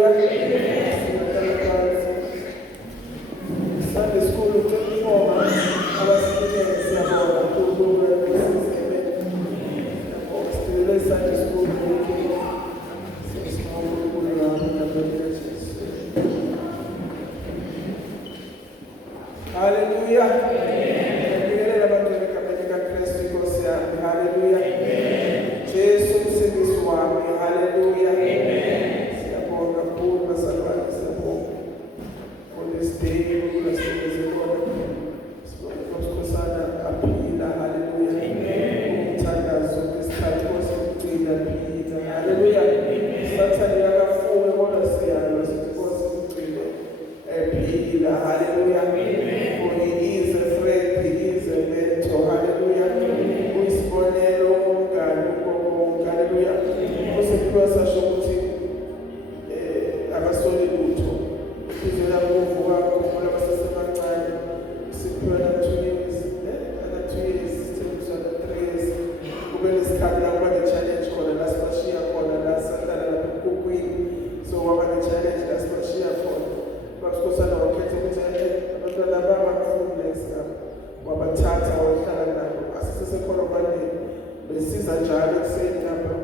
Sunday school 24 months. Sunday school. Hallelujah. Hallelujah. Jesus is one. Hallelujah. For this day, we bless you, Lord. Hallelujah. Saturday, I got 4 orders here. Hallelujah. For he is a friend, he is a mentor. Hallelujah. Who is born alone, God. Hallelujah. Also, because I show you, I was so little. He's in a move for our couple of us. Secure 2 years, another 2 years, still 3 years. We're going to start now with the challenge called last Mashiach called last Sunday and Queen. So we're going to challenge last Mashiach called. But of course, I know we're getting to Alabama fullness. We're going to chat our calendar. As a second of Monday, the season Jarek saying number.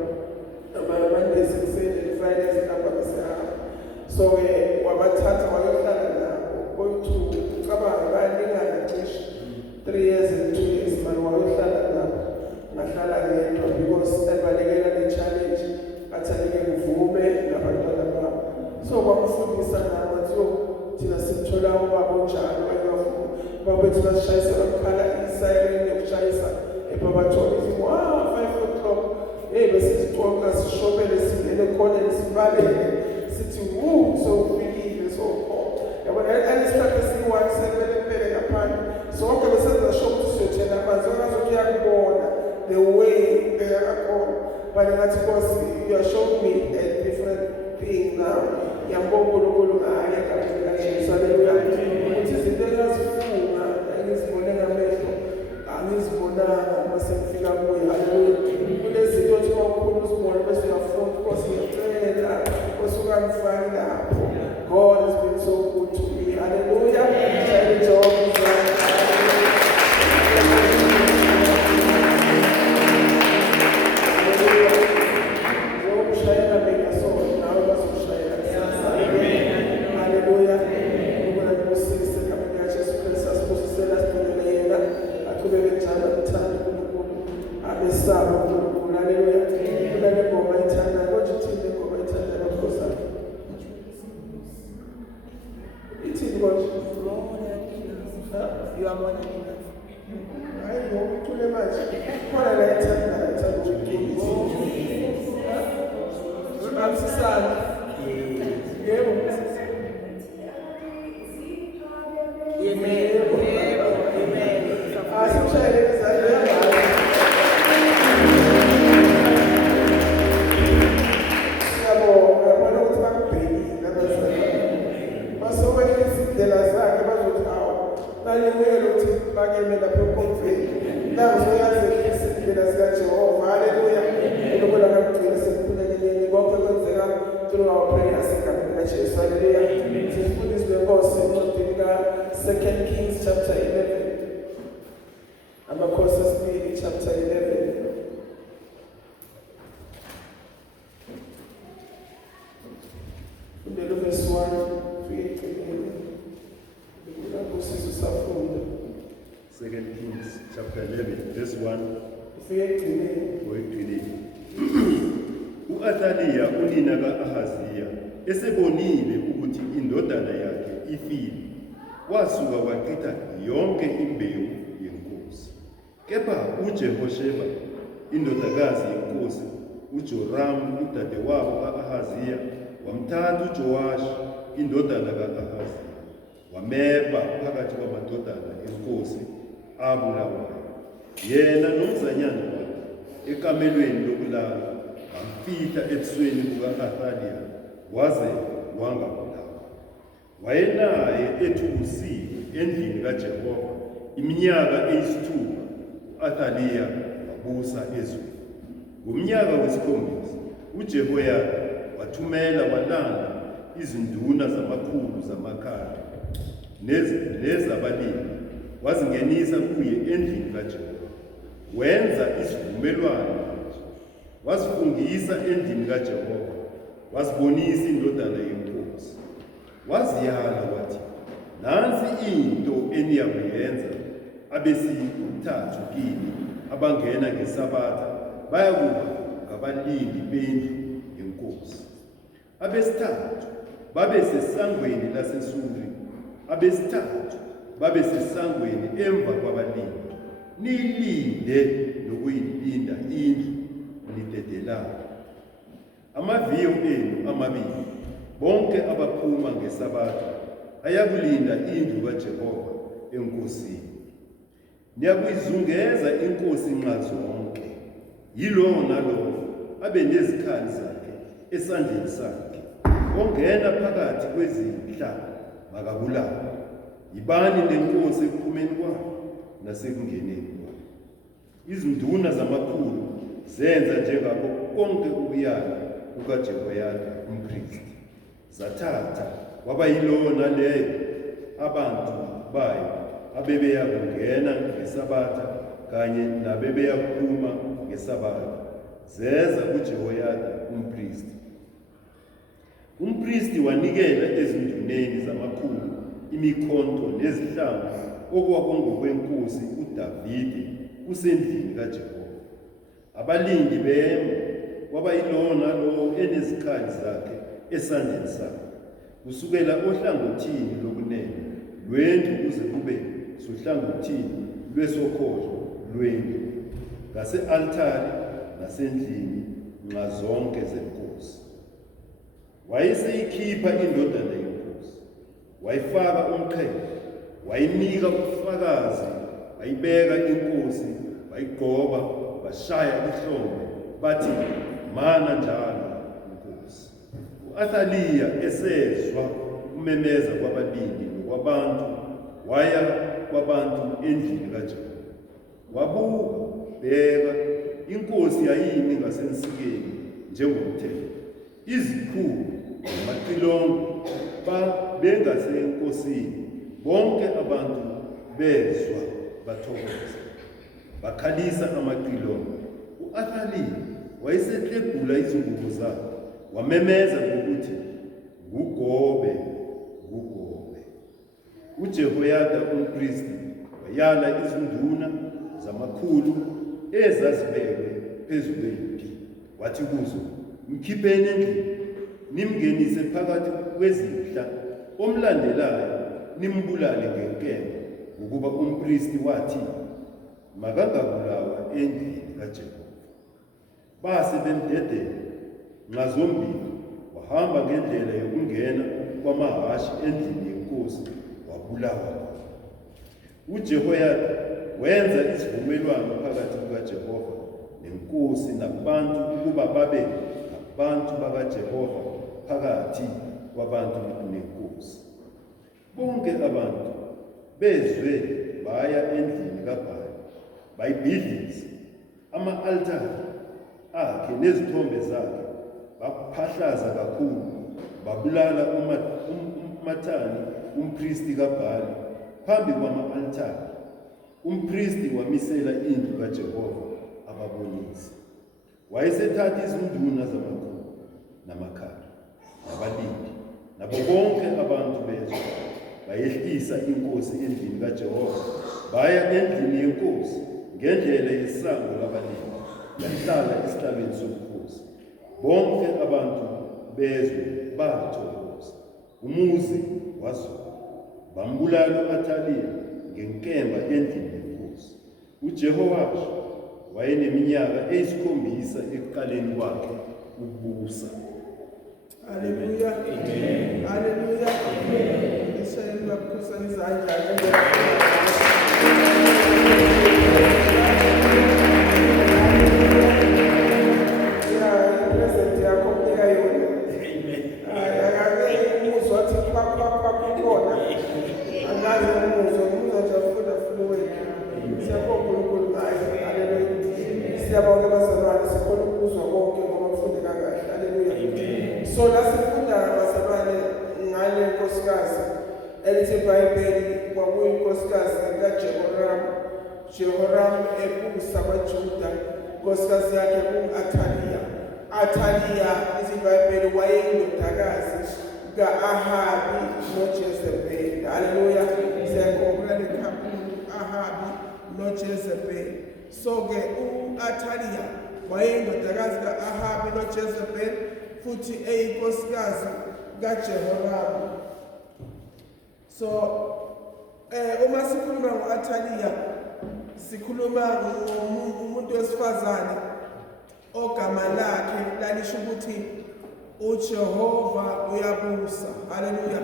Mondays and saying Fridays number. So we're going to chat our calendar. Going to cover running at the 3 years and 2 years, man, because everybody get the challenge, attending Vume, so what was the Sana, Tina Sintola, Babucha, Babu Shaisa, Kala inside of Shaisa, a Baba told me, wow, 5 o'clock, but since 12 us shop and in the corner, it's valley, sitting woo, so really, so cold. And when I started to see what said, so what can I say the shop to search and I'm as well as we are born the way they are called. But that's because you are showing me a different thing now. Which is the devil's fool, and he's born a metal, and he's born a massive figure. Hallelujah. Let's see what you want to put more, because you are phone, because you are trained, because you can find out. God has been so good to me. Hallelujah. You are more than enough. I know too much. What did I tell you? I tell you to I'm sad. Amen. Through our prayers, hallelujah. Just put this before 2 Kings chapter 11. I'm of course in chapter 11. The verse 1 to 8. 2 Kings chapter 11, verse 1 to 8. U-Athaliya unina ka-Ahaziya esebonile ukuthi indodana yakhe ifile, wasuka waqitha yonke imbewu yenkosi. Kepha uJehosheba indodakazi yenkosi, uJoramu udadewabo ka-Ahaziya, wamthatha uJowashi indodana ka-Ahaziya, wameba phakathi kwamadodana enkosi abulawayo, yena nomzanyana wakhe ekamelweni lokulala. Amfihla ebusweni buka-Athaliya waze wangabulawa. Wayenaye ethukusiwe endlini kaJehova iminyaka eyisithupha. U-Athaliya wabusa ezweni. Ngomnyaka wesikhombisa uJehoyada wathumela walanda izinduna zamakhulu zamakhaya nezabalimi, wazingenisa kuye endlini kaJehova. Wenza isivumelwano, wazifungisa endlini kaJehova, wazibonisa indodana yenkosi. Waziyala wathi, nansi into eniyakuyenza abesithathu kini abangena ngeSabatha bayakuba ngabalindi bendlu yenkosi. Abesithathu babe sesangweni lasesuri, abesithathu babe sesangweni emva kwabalindi. Niyilinde nokuyilinda indlu nidedelana. Amaviyo enu amabili bonke abaphuma ngeSabatha ayakulinda indlu kaJehova enkosini. Niyakuyizungeza inkosi nxa zonke, yilowo nalowo abe nezikhali zakhe esandleni sakhe. Ongena phakathi kwezinhla makabulawe. Yibani lenkosi ekuphumeni kwayo nasekungeneni kwayo. Izinduna zamakhulu zenza njengakho konke ukuyala kukaJehoyada umpristi. Zathatha kwaba yilowo naleyo abantu bayo abebeya kungena ngeSabatha kanye nabebeya kuphuma ngeSabatha, zeza kuJehoyada umpristi. Umpristi wanikela ezinduneni zamakhulu imikhonto nezihlangu okwakungokwenkosi uDavide kusendlini kaJehova. Abalindi bema kwaba yilowo nalowo enezikhali zakhe esandleni sakhe, kusukela ohlangothini lokunene lwendlu kuze kube sohlangothini lwesokhohlo lwendlu, ngase-altari nasendlini nxa zonke zenkosi. Wayeseyikhipha indodana yenkosi, wayifaka umqhele, wayinika ubufakazi, wayibeka inkosi, bayigqoba, bashaya ihlombe, bathi, mana njalo inkosi. U-Athaliya esezwa umemeza kwabalindi nokwabantu, waya kwabantu endlini kaJehova. Wabuka, bheka, inkosi yayimi ngasensikeni njengomthetho. Izikhulu namacilongo bengasenkosini, bonke abantu bezwa bathokoza, bakhalisa amacilongo. U-Athaliya wayeseklebhula izingubo zakhe, wamemeza ngokuthi, ngugobe, ngugobe. UJehoyada umpristi wayala izinduna zamakhulu ezazibekwe phezu kwempi, wathi kuzo, mkhipheni endlini, nimngenise phakathi kwezihla, omlandelayo nimbulale ngenkemba, ukuba umpristi wathi, makangabulawa endlini kaJehova. Base bemdedela nxa zombili, wahamba ngendlela yokungena kwamahashi endlini yenkosi, wabulawa. UJehoyada wenza isivumelwano phakathi kukaJehova nenkosi nabantu ukuba babe ngabantu bakaJehova phakathi kwabantu nenkosi. Bonke abantu bezwe baya endlini kaBhali, bayibhidliza ama-altari akhe nezithombe zakhe, baphahlaza kakhulu, babulala uMathani umpristi kaBhali phambi kwama-altari. Umpristi wamisela indlu kaJehova ababonisi. Wayesethatha izinduna zamakhulu namakhaya nabalindi nabo bonke abantu bezwe, bayehlisa inkosi endlini kaJehova, baya endlini yenkosi ngendlela yesango labalindi, yahlala esihlalweni sobukhosi. Bonke abantu bezwe bathokoza, umuzi wazola. Bambulala u-Athaliya ngenkemba endlini yenkosi. uJehowashi wayeneminyaka 7 ekuqaleni kwakhe ukubusa. Haleluya. Amen. Haleluya. Amen. Ishayela kukhosana izandla. Present yakho kunika yona. Ayake umuzwa wathi papa kukhona. Angaze umuzwa nje afuna fluwe. Siyabonga uNkulunkulu ngayo. Haleluya. Siyabonga bazalwane sikhona ukuzwa konke ngoba kufuneka kahle. Haleluya. So la sifunda bazalwane elithi iBhayibheli kwakuyinkosikazi kaJehoramu. Jehoramu ebusa kwaJuda, inkosikazi yakhe ku-Athaliya. Athaliya lithi iBhayibheli wayeyindodakazi ka-Ahabi noJezebeli. Haleluya. Siyakhumbula lekhampuni Ahabi noJezebeli. So-ke u-Athaliya wayeyindodakazi ka-Ahabi noJezebeli futhi eyinkosikazi kaJehoramu. So uma sikhuluma ngo-Athaliya sikhuluma ngomuntu wesifazane ogama lakhe lalisho ukuthi uJehova uyabusa. Haleluya.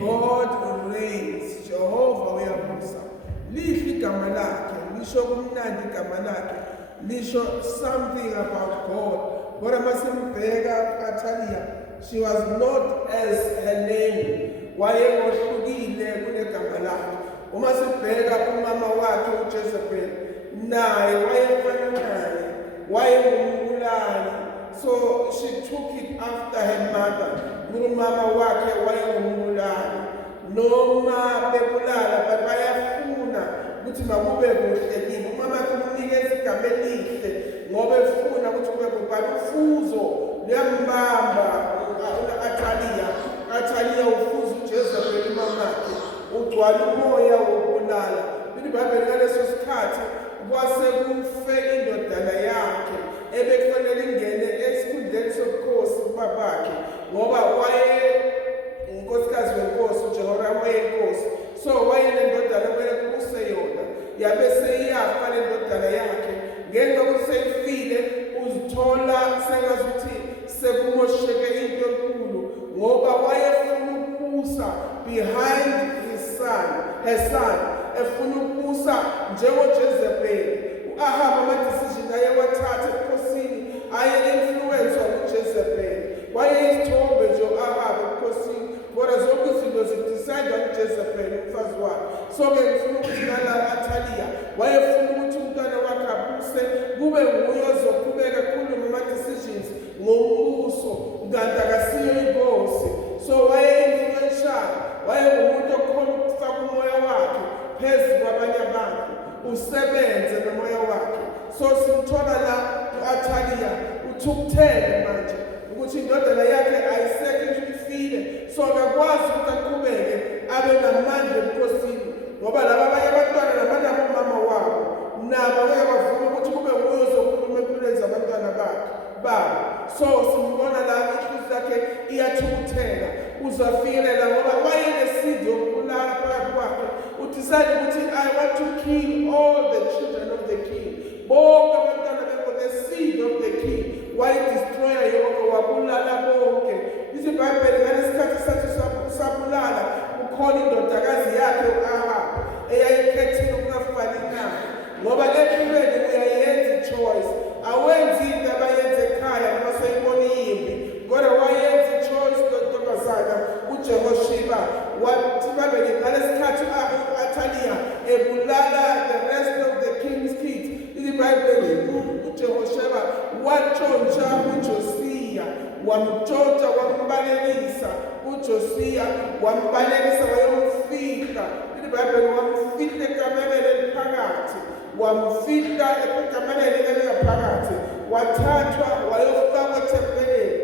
God reigns. Jehova uyabusa. Lihle igama lakhe, lisho kumnandi igama lakhe, lisho something about God. Kodwa masimbheka Athaliya, she was not as her name. Wayewohlukile kunegama lakhe. Uma sibheka umama wakhe uJezebeli, naye wayefana naye, wayengumbulali. So she took it after her mother. Umama wakhe wayengumbulali. Noma bebulala but bayafuna ukuthi makube kuhle kini. Umama kumnikeza igama elihle ngoba efuna ukuthi kube kuhle. Ufuzo liyambamba Athaliya ufuzo uJezebeli mamakhe. Ugcwala umoya wokubulala. iBhayibheli ngaleso sikhathi kwase kufe indodana yakhe ebekufanele ingene esikhundleni sobukhosi kubabakhe ngoba unkosikazi wenkosi uJehoramu wayeyinkosi. So wayenendodana kumele kubuse yona, yabe seyiyafa le ndodana yakhe. Ngenxa yokuthi seyifile uzithola sengazuthi sekumosheke into enkulu ngoba wayefuna ukubusa behind her son, efuna ukubusa njengoJezebeli. U-Ahabi ama-decision ayewathatha ebukhosini aye-influence nguJezebeli. Wayeyisithombe nje u-Ahabi ebukhosini, kodwa zonke izinto zidecide nguJezebeli umfazi wakhe. So-ke ngifuna ukuthi nala Athaliya wayefuna ukuthi umntwana wakhe abuse, kube nguye ozoqhubeka ekhuluma ama-decisions ngombuso, kanti akasiyo inkosi. So waye-influential, wayengumuntu okhona ukufaka umoya wakhe phezu kwabanye abantu, usebenze nomoya wakhe. So simthola la u-Athaliya uthukuthele manje ukuthi indodana yakhe ayisekho ifile. So akakwazi ukuthi aqhubeke abe namandla ebukhosini ngoba laba abanye abantwana nabanabo umama wabo nabo bayabavuma ukuthi kube nguye ozokhuluma empilweni zabantwana babo. So simbona la inhliziyo yakhe iyathukuthela, uzafikelela ngoba wayenesidi yokubulala phakathi kwakhe. Udecide ukuthi I want to kill all the children of the king. Bonke abantwana beko the seed of the king. Wayedestroya yonke, wabulala bonke. iBhayibheli ngalesikhathi sathi sabulala ukhona indodakazi yakhe u-Ahabi eyayikhethile ukungafani naye ngoba empilweni uyayenza ichoice. Awenzi into abayenza ekhaya noma seyibona iyimbi, kodwa wayenza ichoice nontombazana uJehoshiba. Wathi iBhayibheli ngalesikhathi u-Athaliya ebulala the rest of the king's kids, iBhayibheli uJehoshiba watshontsha uJosiya, wamtshontsha wambalekisa uJosiya, wambalekisa wayomfihla. iBhayibheli wamfihla ekameleni eliphakathi, wamfihla ekameleni elingaphakathi, wathathwa wayofakwa ethempelini.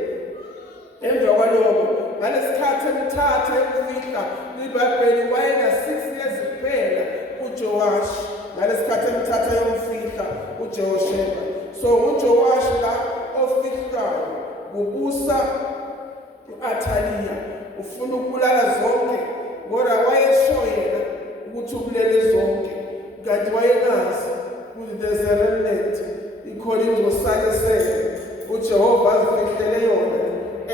Emva kwalokho ngalesikhathi emthatha emfihla, iBhayibheli wayena-6 years kuphela uJowashi. Ngalesikhathi emthatha yomfihla uJehoshiba. So uJowashi la ofihlayo kubusa u-Athaliya, ufuna ukubulala zonke, kodwa wayesho yena ukuthi ubulele zonke, kanti wayengazi ukuthi there's a remnant ikhona ingcosana esele uJehova azifihlele yona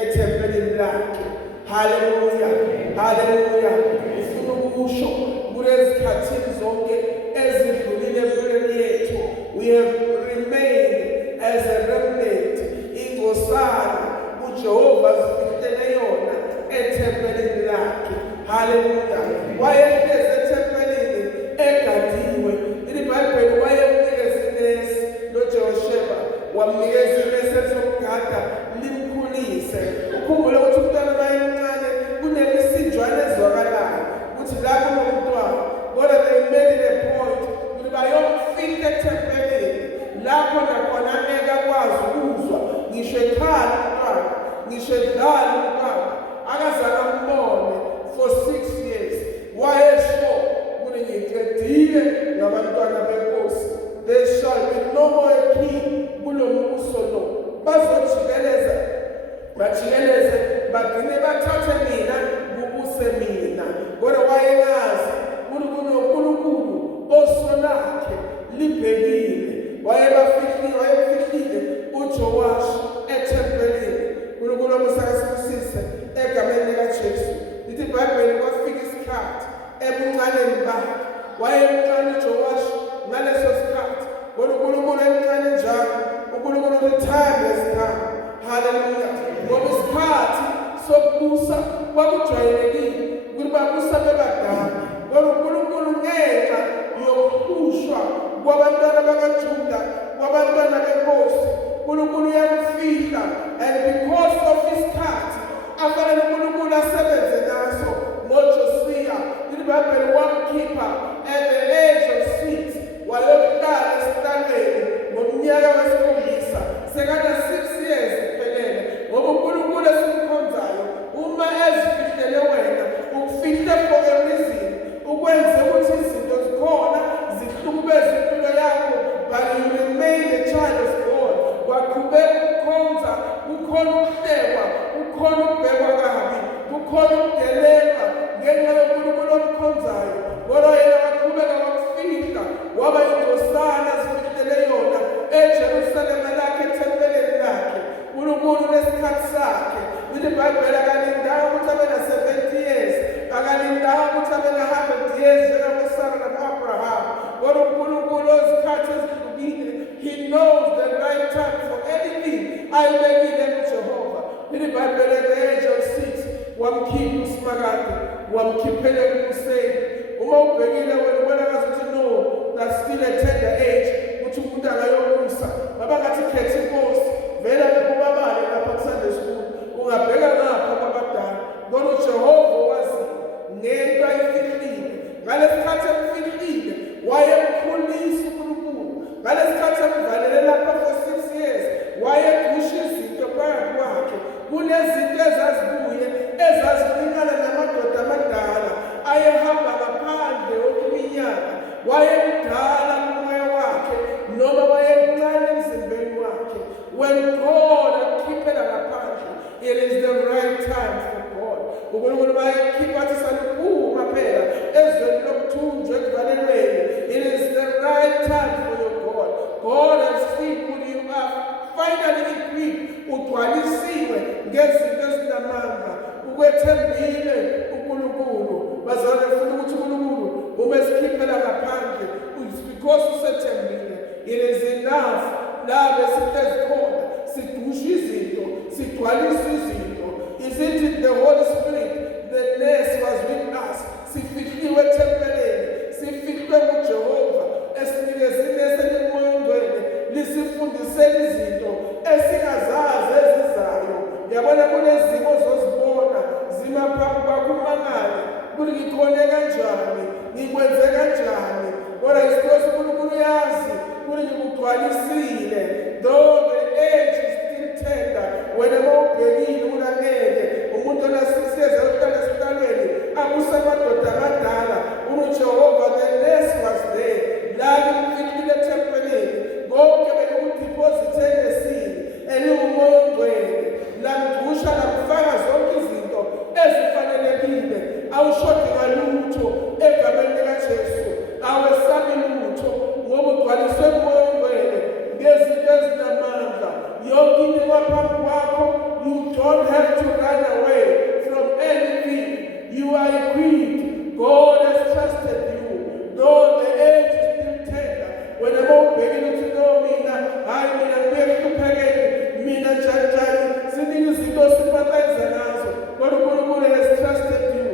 ethempelini lakhe. Haleluya, haleluya. Ufuna ukusho kulezi khathini zonke ezidlulile empilweni yethu, we have remained as a remnant, ingcosana uJehova azifihlele yona ethempelini lakhe. Haleluya. Wayehlezi ethempelini egadiwe. iBhayibheli wayemnikeza inesi noJehoshiba, wamnikeza inesi ezokugada limkhulise. Ukhumbule ukuthi umntwana mayemncane kunemisinjwana ezwakalayo, lapho nakhona angeke akwazi ukuzwa ngisho ekhala umntwana, ngisho edlala umntwana, akazange ambone for 6 years. Wayesho ukuthi ngiqedile ngabantwana benkosi. There shall be no more a king kulo mbuso lo. Bazojikeleza, bajikeleze, bagcine bathathe mina, kubuse mina. Kodwa wayengazi uNkulunkulu osolakhe libhekile. Wayefihlile uJowash ethempelini. uNkulunkulu omsakasibusise egameni likaJesu. Lithi iBhayibheli kwafika isikhathi ebuncaneni bakhe. Wayemncane uJowash ngaleso sikhathi. uNkulunkulu emncane njalo. uNkulunkulu uthi time has come. Hallelujah. Ngoba isikhathi sokubusa kwakujwayelekile ukuthi babusa bebadala. Kodwa uNkulunkulu ngenxa yokuhlushwa kwabantwana bakaJuda, kwabantwana benkosi, uNkulunkulu uyamfihla, and because of isikhathi afanele uNkulunkulu asebenze ngaso ngoJosiya. iBhayibheli wamkhipha at the age of 6, wayohlala esithalweni ngomnyaka wesikhombisa. Sekade 6 years kuphelele. Ngoba uNkulunkulu esimkhonzayo uma ezifihlele wena, ukufihle for a reason, ukwenze ukuthi izinto zikhona zihlukubeze impilo yakho, but you remain a child of God. Waqhubeka ukukhonza, kukhona ukuhlekwa, kukhona ukubhekwa kabi, kukhona ukudelelwa ngenxa yoNkulunkulu omkhonzayo. Kodwa yena waqhubeka wakufihla, waba yingosana azifihlele yona eJerusalema lakhe, ethempelini lakhe. uNkulunkulu nesikhathi sakhe. iBhayibheli akalindanga ukuthi abe na 70 years, akalindanga ukuthi abe na 100 years njengaboSara nabo-Abraham. Kodwa uNkulunkulu ozikhathi ezihlukile, he knows the right time for anything ayibekile kuJehova. iBhayibheli at the age of 6 wamkhipha uSimakade, wamkhiphela ekubuseni. Uma ubhekile wena ubona ngazuthi no, that's still a tender age ukuthi umuntu angayobusa. Baba ngathi khetha inkosi, vele kubabale lapha kuSunday school, ungabheka ngapha kwabadala. Kodwa uJehova wazi ngento ayifihlile. Ngalesikhathi emfihlile wayemkhulisa uNkulunkulu. Ngalesikhathi emvalele lapha for 6 years wayegusha izinto phakathi kwakhe. Kunezinto ezazibuye ezazilingana namadoda amadala ayehamba ngaphandle kweminyaka. Wayemdala umoya wakhe noma wayemncane emzimbeni wakhe. When God akhiphela ngaphandle, it is the right time for God. uNkulunkulu bayekhipha athi saluphuma phela ezweni lokuthunjwa ekuvalelweni. It is the right time for your God. God has seen when you are finally equipped, ugcwalisiwe ngezinto ezinamandla, ukwethembile uNkulunkulu. Bazalwane, ufuna ukuthi uNkulunkulu uma esikhiphela ngaphandle, it's because usethembile. It is enough la besinto ezikhona, sidusha izinto, sigcwalisa izinto. Isn't it the Holy Spirit? The nurse was with us. Sifihliwe ethempeleni, sifihlwe kuJehova, esinikezile esenimoya ongcwele lisifundisele izinto esingazazi ezizayo. Yabona kunezimo zozibona zima phambi kwakho, umangale ukuthi ngikhone kanjani, ngikwenze kanjani. Kodwa isikosi uNkulunkulu yazi ukuthi ngikugcwalisile. Though the age is still tender, wena mawubhekile unangeke umuntu ona-6 years ayohlala esithalweni abuse amadoda amadala. uJehova, the nurse was there. Lali mfihlile ethempelini, konke bekudiphozithe ngesini eliwumoya ongcwele. Lamgusha lamfaka zonke izinto ezifanelekile. Awushodi ngalutho egameni likaJesu, awesabi lutho ngoba ugcwaliswe umoya ongcwele ngezinto ezinamandla. Yonke into ngaphambi kwakho, you don't have to run away from anything. You are equipped. God has trusted you. Though the age is still tender, when I'm obeying to know mina, hayi mina ngibuye kuhluphekeni, mina njani ziningi izinto simpathize nazo. Kodwa uNkulunkulu has trusted you.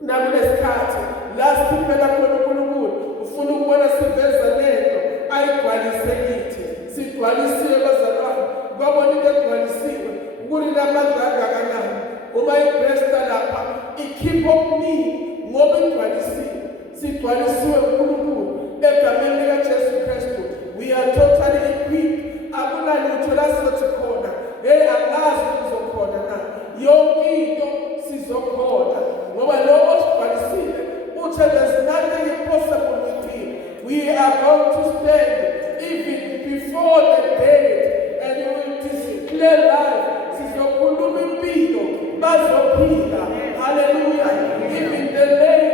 Nakulesikhathi la sikhiphela khona uNkulunkulu ufuna ukubona siveza lento ayigcwalise kithi. Sigcwalisiwe bazalwane, kwabona into egcwalisiwe ukuthi lamandla angakanani. Uma ibresta lapha ikhipha okuningi ngoba igcwalisiwe. Sigcwalisiwe uNkulunkulu egameni likaJesu Kristu. We We are totally equipped. Akunalutho la sizothi khona. Hey, angazi ukuzokhona na. Yonke into sizokhona. Ngoba lo osibhalisile uthi there's nothing impossible with him. We are going to stand even before the day and we will declare life. Sizokhuluma impilo bazophila. Hallelujah. Even the lame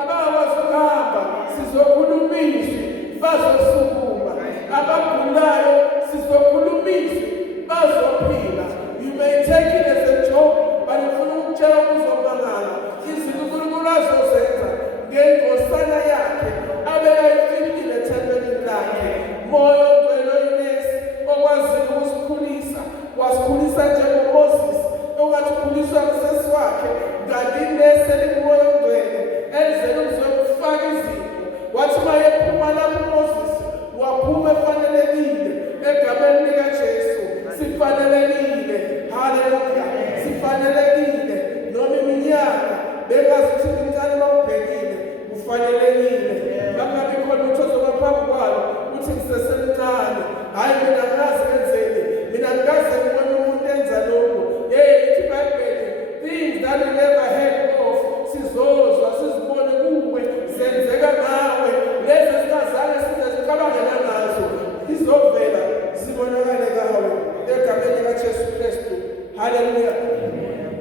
abakwazi ukuhamba sizokhulumiswa bazosukuma. Abagulayo sizokhulumiswa bazophila. You may take it as a joke, but ufuna ukutshela ukuzomangala. Izinto uNkulunkulu azozenza ngenkosana yakhe abekayifikile ethembeni lakhe. Moya ongcwele oyinesi okwaziyo ukusikhulisa. Wasikhulisa njengoMoses okwathi ukhuliswa kusesi wakhe. Kanti inesi elimoya ongcwele elizele ukuzofaka izinto. Wathi uma ephuma lapho uMoses waphuma efanelekile egameni likaJesu. Sifanelekile. Hallelujah. Sifanelekile. Noma iminyaka bengazithi incane bawubhekile ufanelekile. Ngabe khona utho zobaphambi kwalo uthi ngisesemncane. Hayi mina ngazi enzeni. Mina ngazi ngibona umuntu enza lokho. Ithi iBhayibheli things that we never heard of sizozwa sizibone kuwe zenzeka ngawe. Lezi zingazange sizicabange ngazo izovela zibonakale ngawe egameni likaJesu Kristu. Hallelujah.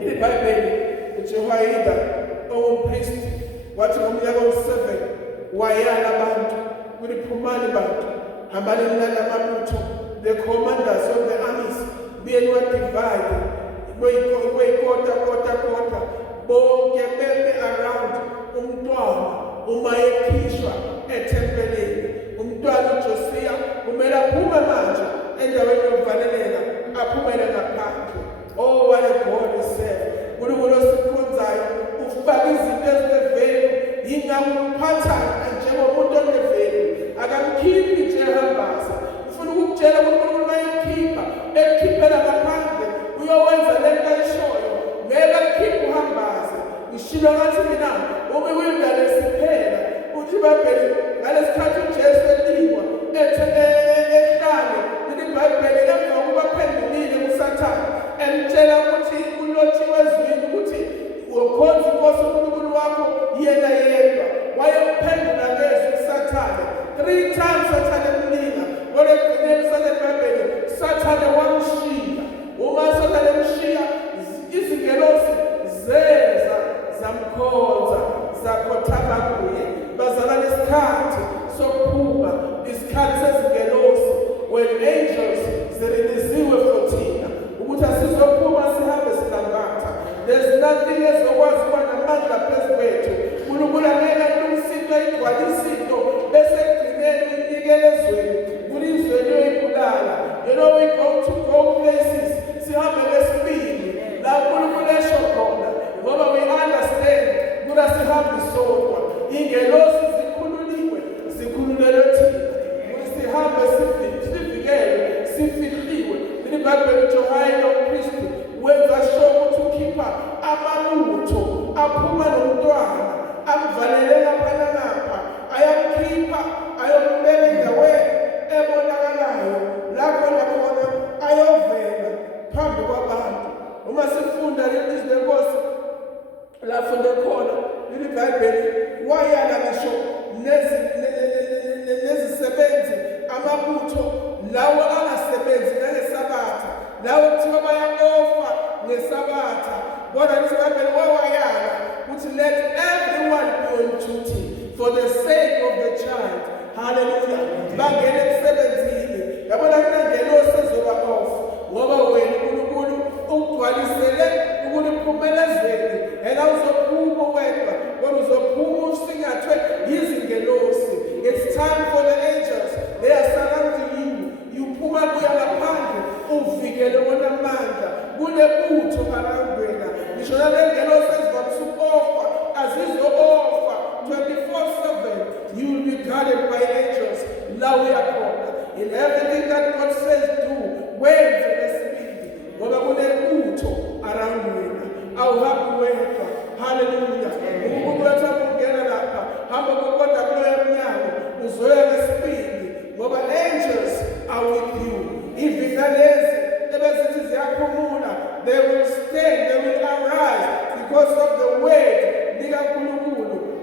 iBhayibheli uJehoyada ongumpristi wathi ngomnyaka wesi-7 wayala abantu kuliphumani bantu hambani namabutho. The commanders of the armies being divided kota bonke bebe around umntwana uma ekhishwa ethempelini. Umntwana uJosiya kumele aphume manje endaweni yokuvalelela aphumele ngaphandle. Oh, what a God we serve. uNkulunkulu osikhonzayo ufaka izinto ezinevelu yingamphatha njengomuntu onevelu akamkhiphi nje ehambaza. Ufuna ukukutshela uNkulunkulu mayekhipha ekhiphela ngaphandle uyowenza lento ayishoyo ngeke akukhiphe uhambaze. Ngishilo ngathi mina ube wilderness iphela uthi iBhayibheli ngalesikhathi uJesu elikwa ehlale iBhayibheli emva kokuba phendulile kuSathane emtshela ukuthi ulotshiwe ezwini ukuthi ukhonza inkosi uNkulunkulu wakho yena yedwa. Wayemphendula ngezwi uSathane 3 times. Sathane emlinga kodwa ekugcineni saseBhayibheli Sathane wamshiya. Uma Sathane emshiya izingelosi zeza zamkhonza zakhothama kuye. Bazalana isikhathi sokuphuma isikhathi sezingelosi when angels zireleasiwe for thina ukuthi asizophuma sihambe silambatha. There's nothing ezokwazi kuba namandla phezu kwethu. uNkulunkulu angeke alungisile igcwalisinto bese ekugcineni inikele ezweni kulizwe liyoyibulala. You know we go places sihambe lesibili la uNkulunkulu esho khona ngoba we understand ukuthi asihambi sodwa. Ingelosi zikhululelwe thina ukuthi sihambe sivikelwe sifihliwe. iBhayibheli uJehoyada umpristi wenza sure ukuthi ukhipha amabutho aphuma nomntwana amvalele lapha nangapha ayamkhipha ayombeka endaweni ebonakalayo lapho nakhona ayovela phambi kwabantu. Uma sifunda lelizwi lenkosi lafunde khona iBhayibheli wayala ngisho nezisebenzi amabutho lawo angasebenzi ngesabatha lawo kuthiwa bayaofa ngesabatha. Kodwa iBhayibheli wayala ukuthi let everyone be on duty for the sake of the child. Hallelujah. Bangene emsebenzini yabona kunangelosi ezoba off ngoba wena uNkulunkulu ukugcwalisele ukuniphumelezeni and awuzophuma wedwa kodwa uzophuma usingathwe yizingelosi. It's time for the angels. They are surrounding you. Uphuma kuya ngaphandle uvikele wona amandla kunebutho around wena. Ngisho nalengelosi ezivamise ukuofa azizobofa 24/7. You will be guarded by angels. La uyakhona. In everything that God says do, wenze lesibili ngoba kunebutho around wena. Awuhambi wedwa. Hallelujah. Umuntu wathi ungena lapha hamba kokodwa kuloya emnyango uzoya ngesibindi ngoba angels with you. Even they will stand, they will arise because of the word.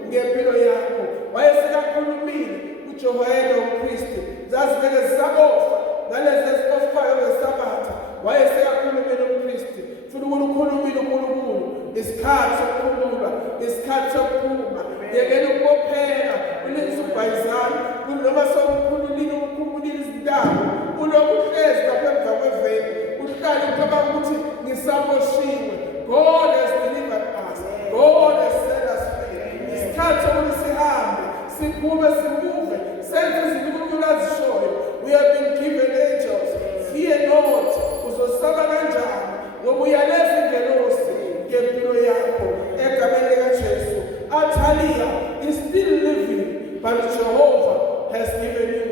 Ngempilo yakho wayesekakhulumile uJehoyada uKristu zazinele zabofa nalezi ezibofayo ngesabatha wayesekakhulumile uKristu futhi ukhulumile uNkulunkulu isikhathi sokukhuluma isikhathi sokuphuma yekela ukubopheka ulenze ubhayizana noma sokukhululile ukukhululile izindawo uloku hlezi lapha emva kweveni uhlale ucabanga ukuthi ngisaboshiwe. God has delivered us. God has set us free. Isikhathi sokuthi sihambe siphume simuve senze izinto uNkulunkulu azishoyo. We have been given angels. Fear not. Uzosaba kanjani ngoba uyaleza ingelosi ngempilo yakho egameni likaJesu. Atalia is still living, but Jehovah has given you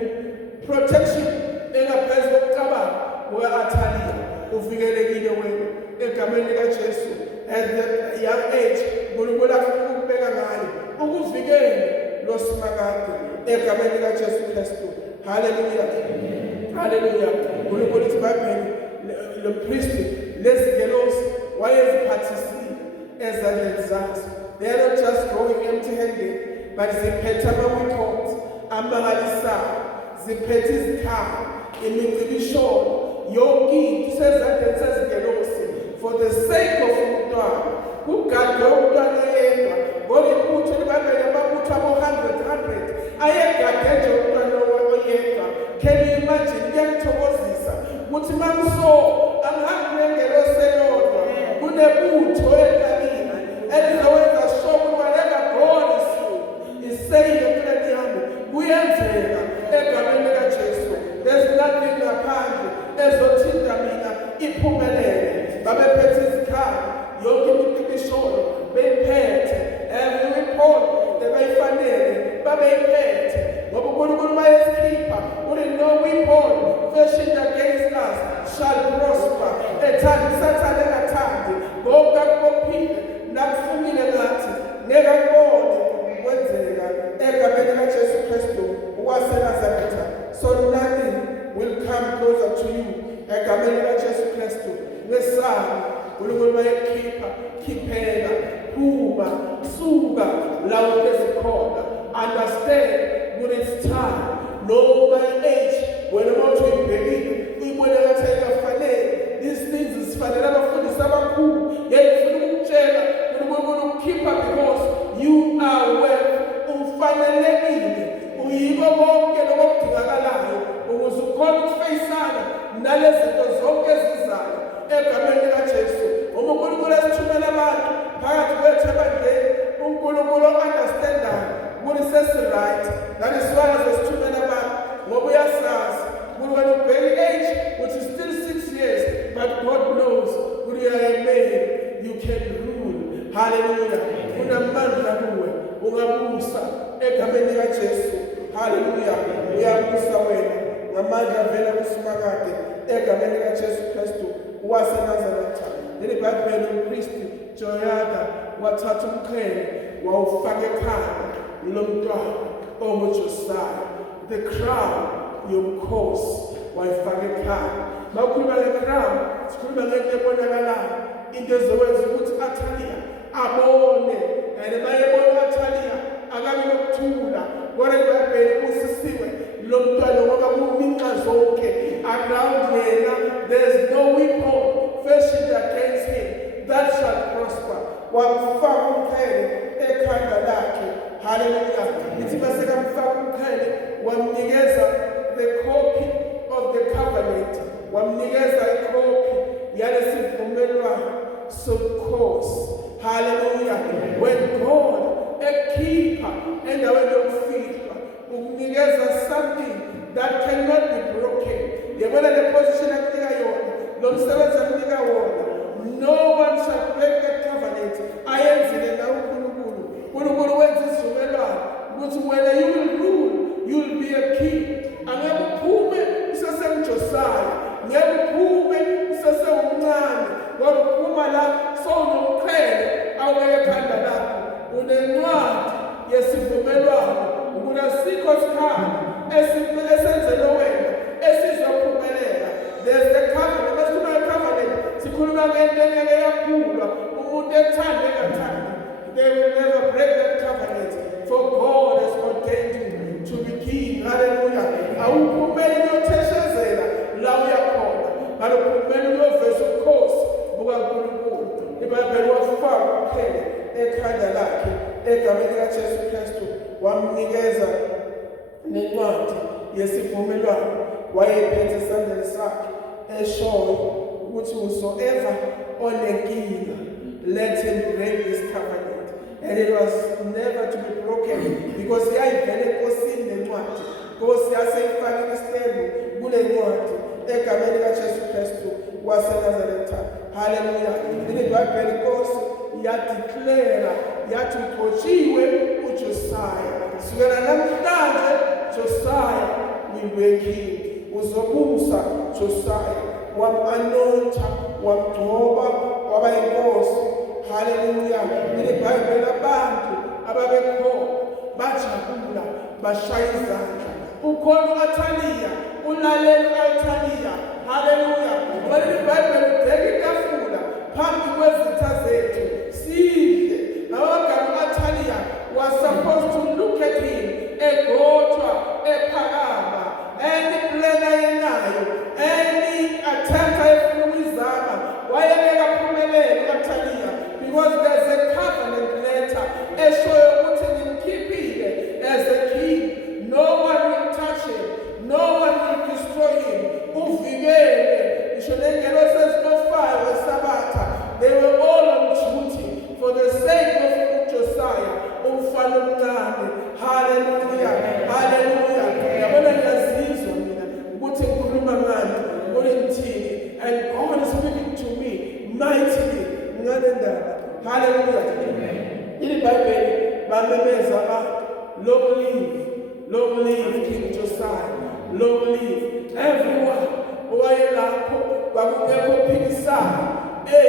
protection engaphezu kokucabanga we-Atalia. Uvikelekile wena egameni likaJesu. At the young age uNkulunkulu afuna ukubeka ngayo ukuvikela lo simakade egameni likaJesu Kristu. Hallelujah. Hallelujah. uNkulunkulu uthi eBhayibhelini lo priest lezingelosi wayeziphathisile ezandleni zazo. They are not just going empty-handed, but ziphethe amawikhothi amangalisayo, ziphethe izikhali, imicibisholo yonke into isezandleni zezingelosi for the sake of umntwana. Kugade umntwana yedwa ngoba ibutho libambele amabutho abo-100 ayegade nje umntwana oyedwa. Can you imagine? Kuyangithokozisa ukuthi mamso angihambi nengelosi eyodwa kunebutho elalini elizowenza sure ukuthi whatever God is saying empilweni yami kuyenzeka egameni likaJesu. There's nothing ngaphandle ezothinta mina iphumelele. Babephethe izikhali yonke imicibisholo beyiphethe every report bebeyifanele babeyiphethe ngoba uNkulunkulu bayesikhipha uthi no weapon fashioned against us shall prosper. Ethanda usathane engathandi ngoba kuphinde nakufumile ngathi ngeke kubone kwenzeka egameni likaJesu Kristu waseNazaretha. So nothing will come closer to you egameni likaJesu Kristu. Ngesana uNkulunkulu bayekhipha khiphela phuma suka lawo lezikhona. Understand when it's time. No by age when about to begin uyibone ngathi ayikafanele these things isifanele abafundisi abakhulu yayifuna ukutshela uNkulunkulu ukukhipha because you are worth ufanelekile uyiko konke lokudingakalayo ukuze ukhona ukufeyisana nalezi zinto zonke ezizayo egameni likaJesu. Uma uNkulunkulu esithumela abantu phakathi kwethu ebandleni uNkulunkulu understandayo ukuthi sesi-right. That is why azosithumela abantu ngoba uyasazi ukuthi wena ubheke age which is still 6 years but God knows ukuthi you are a man, you can rule. Hallelujah. Unamandla kuwe ungabusa egameni likaJesu. Hallelujah. Uyabusa wena ngamandla avela kusimakade egameni likaJesu Kristu waseNazaretha. Leli Bhayibheli uKristu Jehoyada wathatha umqhele wawufaka ekhanda lomntwana onguJosiah. The crown yomkhosi wayifaka ekhanda. Makhuluma nge-crown sikhuluma ngento ebonakalayo, into ezokwenza ukuthi Atalia abone and mayebona Atalia akabe nokuthula kodwa iBhayibheli usisiwe lo mntwana ngoba kuminxa zonke around yena. There's no weapon fashioned against him that shall prosper. Wamfaka umqhele ekhanda lakhe. Hallelujah. Ithi bese kamfaka umqhele wamnikeza the copy of the covenant. Wamnikeza icopy yalesivumelwano sobukhosi. Hallelujah. When God ekhipha endaweni yokufihla ukunikeza something that cannot be broken. Yabona le position akunika yona lo msebenzi akunika wona. No one shall break that covenant. Ayenzile na uNkulunkulu. uNkulunkulu wenza isivumelwano ukuthi wena you will rule, you will be a king. Angeke uphume usesemjosiah, ngeke uphume usesewumncane ngoba uphuma la sowunomqhele awubeke ekhanda lakho. Unencwadi yesivumelwano ukuthi asikho isikhathi esenzele wena esizophuma they will never break that covenant, for God has ordained you to be king. Hallelujah. Awuphumeli uyotheshezela la uyakhona, awuphumeli uyoveza ukhosi bukaNkulunkulu. iBhayibheli wafaka kuphela ekhanda lakhe egameni likaJesu Kristu, wamnikeza nencwadi yesivumelwano wayephethe esandleni sakhe, eshoyo ukuthi whosoever onenkinga, let him break this covenant. And it was never to be broken, because yayivele enkosini lencwadi. Nkosi yaseyifakile isitembu kule ncwadi egameni likaJesu Kristu waseNazaretha. Hallelujah. iBhayibheli inkosi yadeclare yathi uxotshiwe uJosiah. Sukela namhlanje Josiah will king. Uzobusa Josiah, wam-anotha, wamgcoba, waba yinkosi. Hallelujah. iBhayibheli abantu ababekhona bajabula, bashaya izandla. Ukhona u-Athaliya, ulalela u-Athaliya. Hallelujah. Ngoba iBhayibheli ibheka itafula phambi kwezitha zethu sidle. Amagama u-Athaliya was supposed to look at him, egothwa, ephakama, any plan ayenayo, any attempt ayefuna ukuyizama, wayengeke aphumelele u-Athaliya, because there's a covenant letter eshoyo ukuthi ngimkhiphile as a king. No one will touch him, no one will destroy him. Uvikele, ngisho nengelo sezinofayo wesabatha, they were all on duty for the sake of Josiah, umfana omncane. Hallelujah, hallelujah. Yabona ngiyazizwa mina ukuthi ngikhuluma ngani, ngone ngithini, and God is speaking to me mightily ngale ndaba. Hallelujah. iBhayibheli bamemeza abantu, long live King Josiah, long live. Everyone owayelapho kwakungekho phikisana.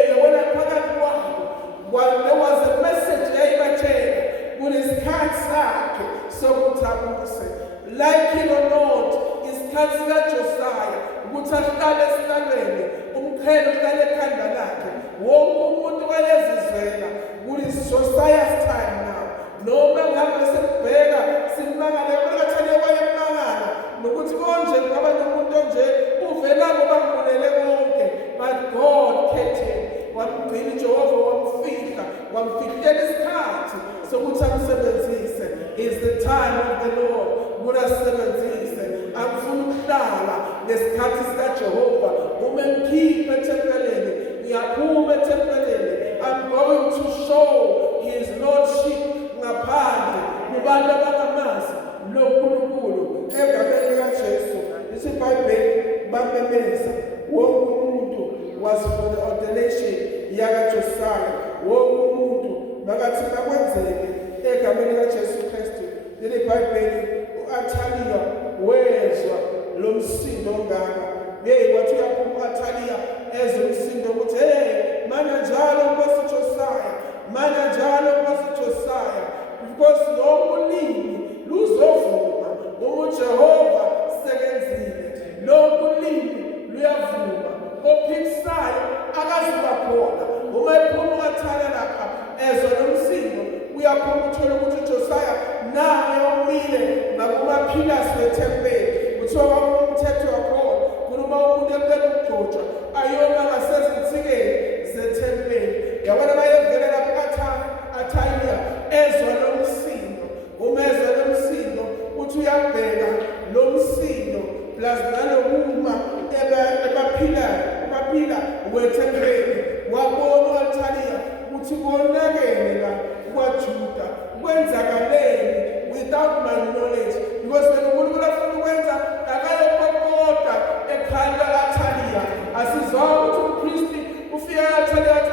Yabona phakathi kwabo there was a message yayibatshela kunesikhathi sakhe sokuthabuse. Like it or not, isikhathi sikaJosiah ukuthi ahlale esihlalweni, umqhele uhlale ekhanda lakhe. Wonke umuntu wayezizwela ukuthi Josiah's time now. Noma ngabe sibheka simangala, uAthaliya wayemangala nokuthi konje ngaba nomuntu onje uvela ngoba ngibulele konke, but God kept him. Wamgcina uJehova, wamfihlela isikhathi sokuthi amsebenzise. Is the time of the Lord ukuthi asebenzise. Akufuna ukuhlala ngesikhathi sikaJehova. Uma ngikhipha ethempelini, ngiyaphuma ethempelini. I'm going to show his lordship ngaphandle kubantu abangamazi loNkulunkulu egameni likaJesu. iBhayibheli bamemeza wonke umuntu was for the ordination yakaJosiah. Wonke umuntu makathi makwenzeke egameni likaJesu Kristu. iBhayibheli u-Athaliya wezwa lo msindo ongaka. Wathi uyaphuma u-Athaliya ezwe umsindo ukuthi mana njalo Nkosi Josiah, mana njalo Nkosi Josiah, because lonke ulimi luzovuma uma uJehova sekenzile. Lonke ulimi luyavuma, ophikisayo akazuba khona. Uma ephuma u-Athaliya lapha ezwa lo msindo, uyaphuma uthola ukuthi uJosiah naye umile ngakumaphilasi wethempeli. Kuthiwa umthetho wakhona kunoma umuntu ebeka ukugcotshwa ayoma ngasezinsikeni zethempeli. Yabona bayevela lapho Athaliya ezwa lo msindo. Uma ezwa lo msindo uthi uyabheka lo msindo plus nalokuma ebaphila wethempeli. Wabona uAthaliya ukuthi konakele la kwaJuda, kwenzakaleni without my knowledge, because when uNkulunkulu afuna ukwenza akayokokota ekhanda Athaliya. Asizwa ukuthi uKristu ufika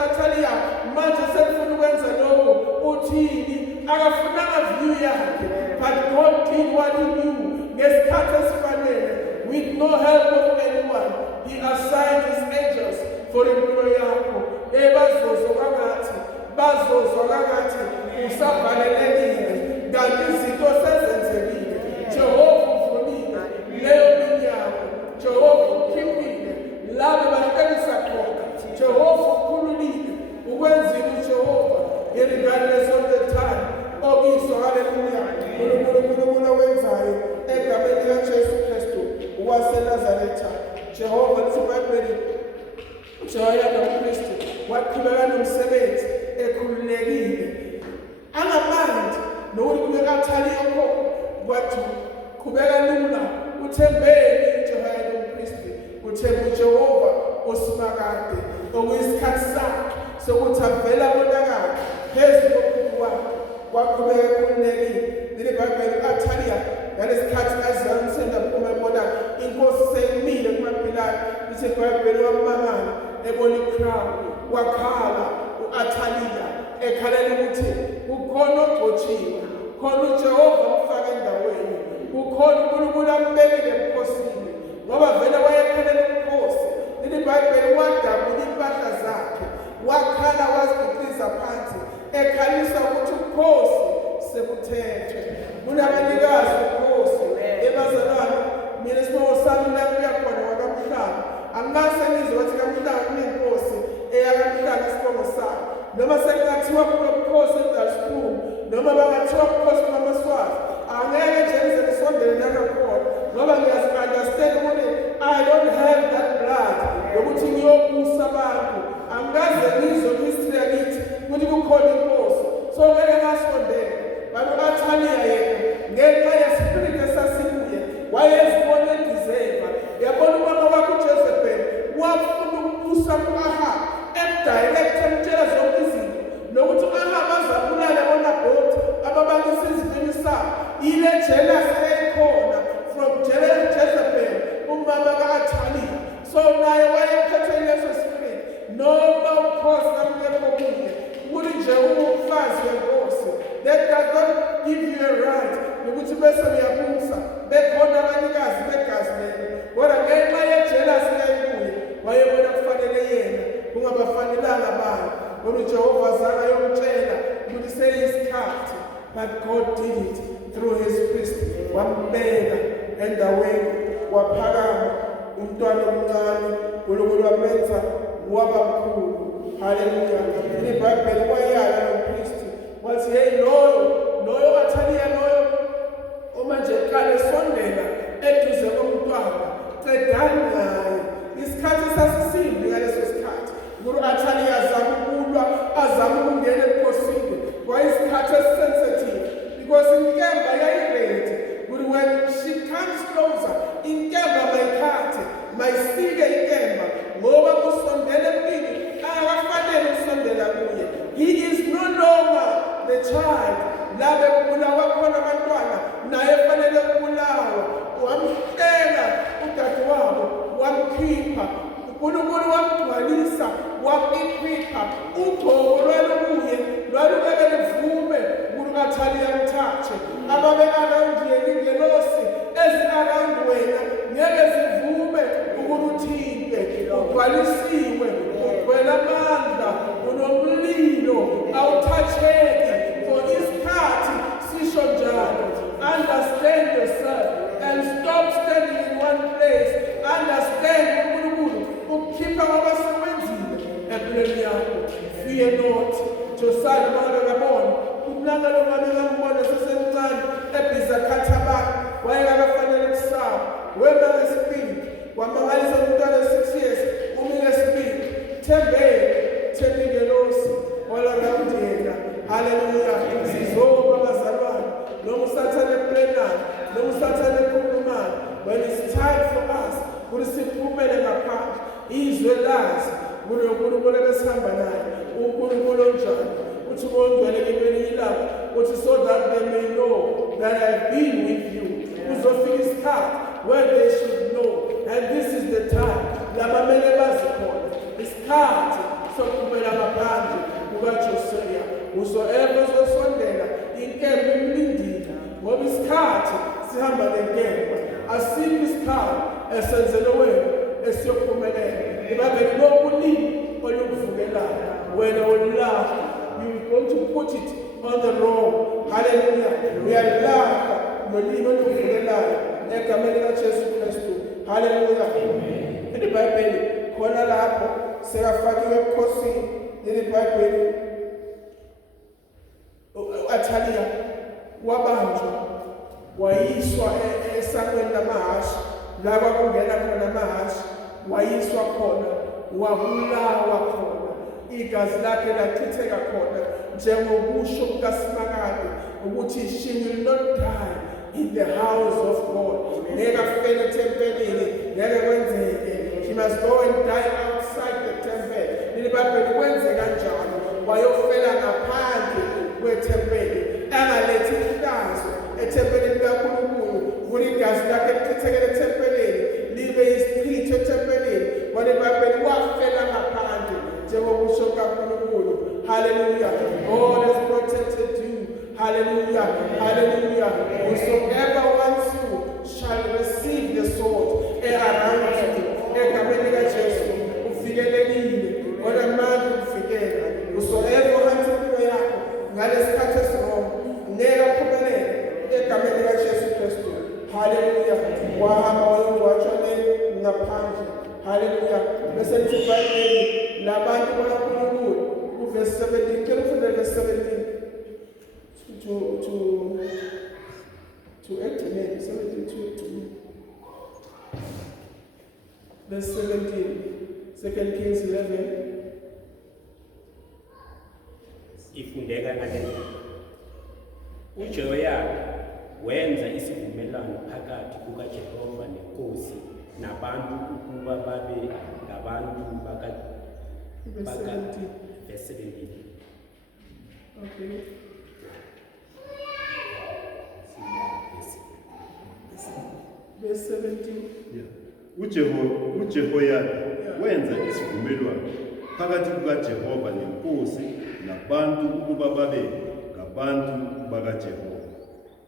Athaliya manje sekufuna ukwenza lokho uthini, akafunanga view yakhe, but God did what he knew ngesikhathi esifanele. With no help of anyone, he assigned his angels for impilo yakho. Bazozwa kangathi usavalelekile, kanti izinto sezenzekile. Jehova uvunile leyo minyango, Jehova ukhiphile labo bahlekisa khona, Jehova uNkulunkulu owenzayo egameni likaJesu Kristu waseNazaretha. Jehova lithi eBhayibhelini uJehoyada umpristi waqhubeka nomsebenzi ekhululekile angamandi nokuthi kubeka Athaliya khona kwathi qhubeka lula uthembeni uJehoyada umpristi uthemba uJehova osimakade okuyisikhathi sakhe sokuthi avela abonakala phezu komuntu wakhe waqhubeka ekhululekile. Leli Bhayibheli uAthaliya ngalesikhathi azamisenda phuma ebona inkosi seyimile kumaPilato lithi eBhayibheli wamangala ebona icrown wakhala uAthaliya ekhalela ukuthi kukhona ogcotshiwe, khona uJehova umfaka endaweni, kukhona uNkulunkulu ambekile ebukhosini ngoba vele wayekhalela umkhosi. Leli Bhayibheli wadabula impahla zakhe wakhala wazikhiqiza phansi ekhalisa ukuthi ubukhosi sebuthethwe. Kunabanikazi ubukhosi ebazalwane mina isibongo sami la kuya khona kwaMhlanga angase nizwe ukuthi kaMhlanga kunenkosi eyakaMhlanga isibongo sami noma sekungathiwa kunobukhosi eDaspuru noma bangathiwa ubukhosi bamaSwazi angeke nje nize nisondele nakakhona ngoba ngiyazi-understand ukuthi I don't have that blood yokuthi ngiyobusa abantu. Angikaze ngizwe history yakithi ukuthi kukhona inkosi so ngeke ngasondele. Bantu uAthaliya yena ngenxa yespirit esasibuye wayezibona endizeva yabona ubaba wakhe uJezebheli wafuna ukubusa ku-Ahabi emdirector emtshela zonke izinto nokuthi u-Ahabi azabulala aboNabhothi ababangisa izintweni sabo. Ile jealousy eyayikhona from Jezebheli umama ka-Athaliya so naye wayephethwe yileso spirit noma ubukhosi kamngekho kuye ukuthi nje umfazi wenkosi. That does not give you a right yokuthi bese uyabusa bekhona abanikazi begazi lelo kodwa ngenxa yejealousy eyayibuye wayebona kufanele yena kungabafanelanga abantu ngoba uJehova azange ayomtshela ukuthi seyisikhathi but God did it through his priest. Wambeka endaweni waphakama umntwana omncane uNkulunkulu wamenza waba mkhulu. Haleluya. IBhayibheli wayala nompristi wathi hey loyo Athaliya loyo manje qale sondela eduze komntwana cedani naye. Isikhathi sasisimbi ngaleso sikhathi ukuthi uAthaliya azama ukulwa azama ukungena ebukhosini kwayisikhathi esisensitive because inkemba yayiready ukuthi when she comes closer inkemba mayikhathe mayisike inkemba ngoba kusondele empini akafanele ukusondela kuye. He is no longer the child la bekubulawa khona abantwana naye fanele ukubulawa. Wamhlela udadewabo wamkhipha uNkulunkulu wamgcwalisa wamkhipha ugcobo lwalukuye lwalubeke livume ukuthi uAthaliya mthathe ababe-around yena ingelosi ezi-around wena ngeke zivume ukuthi uthinte ugcwalisiwe ugcwele amandla unomlilo awuthatheki for isikhathi sisho njalo. Understand yourself and stop standing in one place. Understand uNkulunkulu ukukhipha kwabasebenzile empilweni yakho. Fear not. Josiah makabona umlangalo ngabekambona sesemncane ebhiza khathabana wayekafanele kusaba wema ngesibindi wamangalisa umntwana 6 years umile sibindi thembe ingelosi walaround yena. Haleluya. Sizoba bazalwane noma usathane eplenani noma usathane ekhulumani when it's time for us ukuthi siphumele ngaphandle izwe lazi kuNkulunkulu ebesihamba naye uNkulunkulu onjani uthi kongcwele kempeni yilapho uthi so that they may know that I have been with you. Kuzofika isikhathi where they should know and this is the time labamele bazikhona isikhathi sokuphumela ngaphandle kukaJosiah. Whosoever uzosondela inkemba imlindile ngoba isikhathi sihamba nenkemba asikho isikhathi esenzele wena esiyophumelela. IBhayibheli lokulini olukuvukelayo wena olulapha you want to put it on the road. Hallelujah. Uyalapha nolimi oluvukelayo egameni likaJesu Kristu. Hallelujah. IBhayibheli khona lapho sekafakiwe ebukhosini. IBhayibheli uAthaliya wabanjwa wayiswa esangweni lamahashi la kwakungena khona amahashi wayiswa khona wabulawa khona igazi lakhe lachitheka khona njengokusho kukaSimakade ukuthi she will not die in the house of God. Ngeke afele tempelini, ngeke kwenzeke. She must go and die outside the temple. Nilibabheli kwenze kanjalo wayofela ngaphandle kwethempeli angalethi ihlazo ethempelini likaNkulunkulu ukuthi igazi lakhe lichithekele ethempelini libe yisichitho ethempelini nilibabheli wafela ngaphandle njengokusho kukaNkulunkulu. Hallelujah. God has protected you. Hallelujah. Hallelujah. Whosoever wants you shall receive the sword around you. Egameni likaJesu uvikelekile. Ona manje uvikela. Whosoever wants impilo yakho ngalesikhathi esirongo ngeke aphumelele egameni likaJesu Kristu. Hallelujah. Wahamba wayongcwatshwa ngaphandle. Hallelujah. Bese lithi iBhayibheli labantu bakaNkulunkulu verse 17, can you find verse 17 to 18, 17 to 18. Verse 17, 2 Kings 11. Ifundeka ngale uJoyada wenza isivumelwano phakathi kukaJehova nenkosi nabantu ukuba babe ngabantu Verse 17. Verse 17. Okay. Verse 17. uJehoyada wenza isivumelwano phakathi kukaJehova nenkosi nabantu ukuba babe ngabantu bakaJehova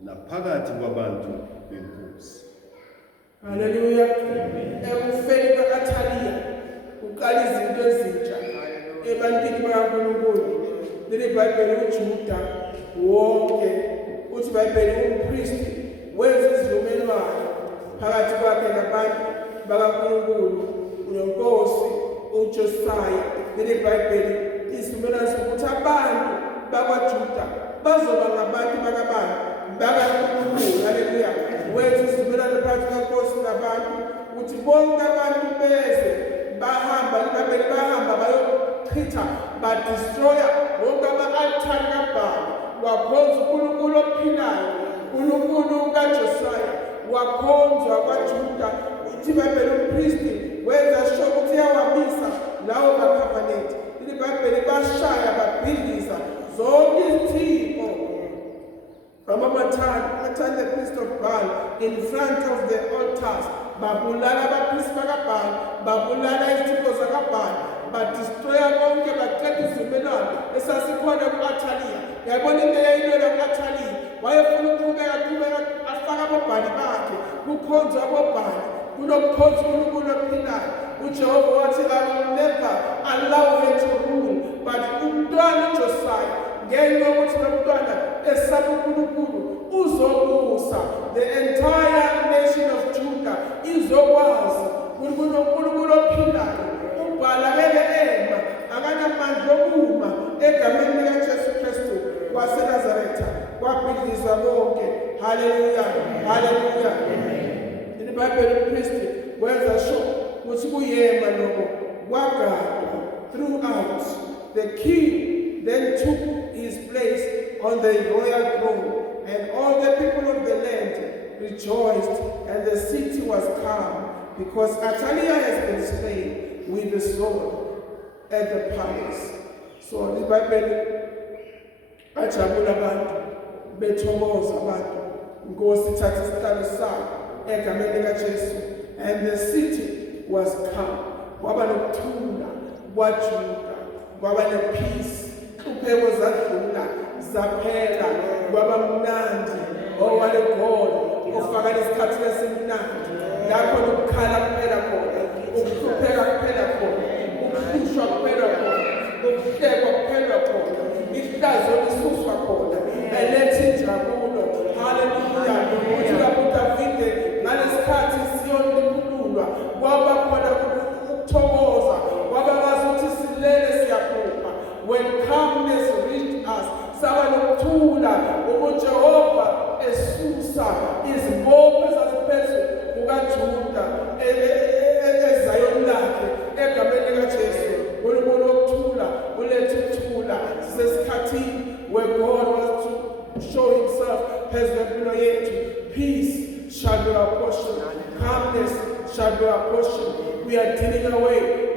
naphakathi kwabantu benkosi. Hallelujah. Ekufeni kaAthaliya uqala izinto ezintsha ebantwini bakaNkulunkulu. Leli iBhayibheli uJuda wonke uthi iBhayibheli umpristi wenza isivumelwano phakathi kwakhe nabantu bakaNkulunkulu nenkosi uJosiya. Leli iBhayibheli isivumelwano sokuthi abantu bakwaJuda bazoba ngabantu bakaNkulunkulu. Hallelujah. Wenza isivumelwano phakathi kwenkosi nabantu ukuthi bonke abantu beze bahamba bayochitha badestroya wonke ama-altari kaBhali wakhonza uNkulunkulu ophilayo, uNkulunkulu kaJosiya wakhonzwa kwaJuda. Ithi iBhayibheli umpristi wenza sure ukuthi uyawamisa lawo makhavaneti. iBhayibheli bashaya babhidliza zonke izithixo Matan the priest of Baal in front of the altars. Babulala abaphristi bakaBhali, babulala izithixo zakaBhali, badestroya konke, baqeda isivumelwano esasikhona ku-Athaliya. Yayibona into eyayilwela ku-Athaliya, wayefuna ukuqhubeka afaka abobhali bakhe kukhonzwa abobhali kunokukhonza uNkulunkulu ophilayo. uJehova wathi, I will never allow her to rule, but umntwana uJosiya ngenxa yokuthi lo mntwana esaba uNkulunkulu uzobusa. The entire nation of Judah izokwazi uNkulunkulu ophilayo. uBhali angeke ema, akanamandla okuma egameni likaJesu Kristu waseNazaretha kwabhidlizwa konke. Hallelujah. Hallelujah. iBhayibheli umpristi wenza sure ukuthi kuyema lokho kwagadwa throughout. The king then took his place on the royal throne, and all the people of the land rejoiced, and the city was calm, because Athaliya has been slain with the sword at the palace. So the Bible ajabula abantu bethokoza abantu inkosi ithatha isihlalo sayo egameni likaJesu, and the city was calm. Kwaba nokuthula kwaJuda, kwaba nepeace. Upheko zadlula zaphela kwaba mnandi. Oh, what a God ofaka lesikhathi esimnandi lapho ukukhala kuphela khona, ukuhlupheka kuphela khona, ukuhlushwa kuphela khona, ukuhlekwa kuphela khona, ihlazo lisuswa khona, eletha injabulo. Hallelujah. Uthi lapho uDavide ngalesikhathi Ziyoni likhululwa kwaba khona ukuthokoza, kwaba bazi ukuthi silele siyaphupha. When calmness reached us, saba nokuthula uJehova esusa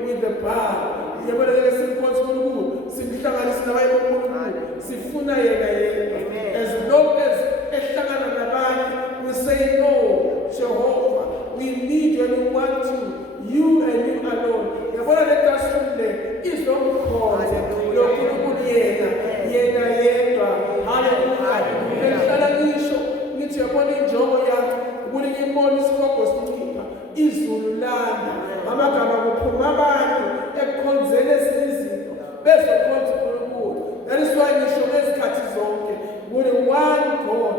with the bar. Yabona ke simkhonza uNkulunkulu, simhlanganisa nabaye uNkulunkulu. Sifuna yena yedwa. As long as ehlangana nabanye, we say no, Jehovah, we need you and we want you and you alone. Yabona le tasule izomkhonza lo uNkulunkulu yena yedwa. Hallelujah. Ngihlala ngisho ngithi yabona injongo yakho ukuthi ngibone isigogo sincipha izulu lana amagama kuphuma abantu ekukhonzeni ezinye izinto bezokhonza uNkulunkulu. That is why ngisho ngezikhathi zonke ukuthi one God,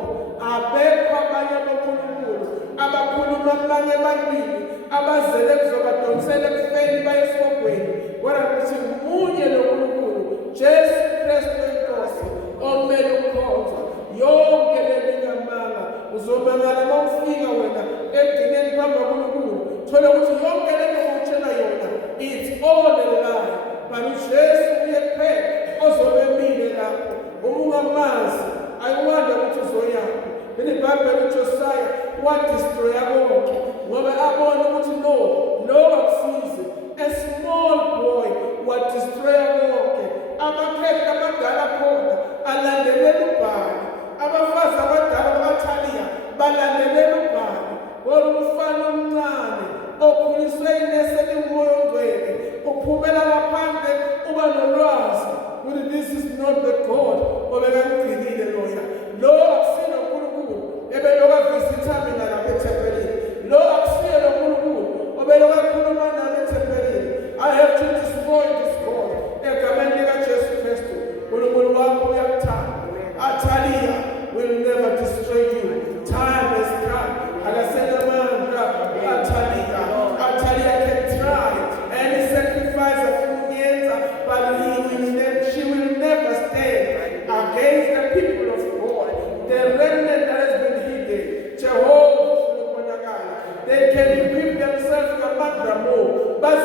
abekho abanye aboNkulunkulu abakhuluma abanye ebantwini abazele kuzobadonsela ekufeni baye esibhweni, kodwa kuthi munye lo Nkulunkulu Jesu Kristu inkosi omele ukukhonzwa. Yonke le ngamanga uzomangala uma ufika wena egcineni phambi kaNkulunkulu, thola ukuthi yonke le nto utshela yona it's all a lie. But uJesu uye kuphela ozobe emile lapho. Ungamazi ayiwanda ukuthi uzoyaphi. IBhayibheli uJosiah wadestroya konke ngoba abona ukuthi lo akusize. A small boy wadestroya konke. Amakhehla amadala khona alandelela uBhali. Abafazi abadala babathaliya balandelela uBhali. Umfana omncane okhuliswe inesi elimoya ongcwele uphumela ngaphandle uba nolwazi ukuthi this is not the God obekamgcinile loya. Lo akusina uNkulunkulu ebeloka visitha mina lapha ethempelini. Lo akusina uNkulunkulu obeloka khuluma nami ethempelini. I have to destroy this God egameni likaJesu Kristu. uNkulunkulu wakho uyakuthanda. Athaliya will never destroy you. Time has come. Akasena amandla Athaliya can try any sacrifice afunyenza, but she will never stand against the people of God. The remnant that has been hidden, Jehovah, they can equip themselves more, but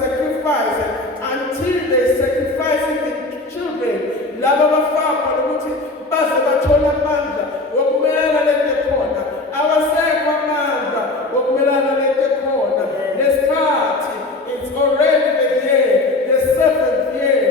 sacrifice until they sacrifice even children. Laba bafaka ukuthi baze bathola amandla wokumelana lento khona. Abasekho amandla wokumelana lento khona. Lesikhathi it's already the year, the 7th year.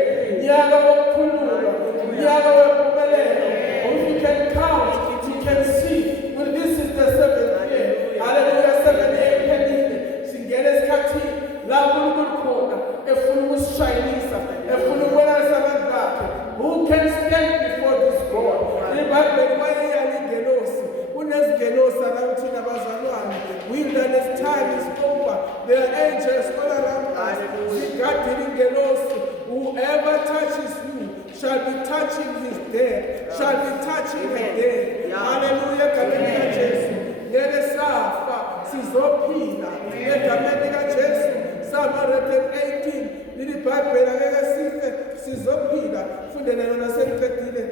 Nyaka wokukhululwa, nyaka wempumelelo. If you can count, you can see. Well, this is the 7th year. Hallelujah, 7th year iphelile. Singena esikhathini la uNkulunkulu khona efuna ukusishayinisa, efuna ukwenza abantu bakhe. Who can stand before this God? IBhayibheli wayeyalingelosi. Kunezingelosi abathina abazalwane. Wilderness time is over. There are angels all around us. Zigadile ingelosi. Whoever touches you shall be touching his dead, shall be touching her dead. Hallelujah, egameni likaJesu. Ngeke safa, sizophila. Egameni likaJesu. Psalm 118. IBhayibheli ngeke sife, sizophila. Fundela yona seliqedile.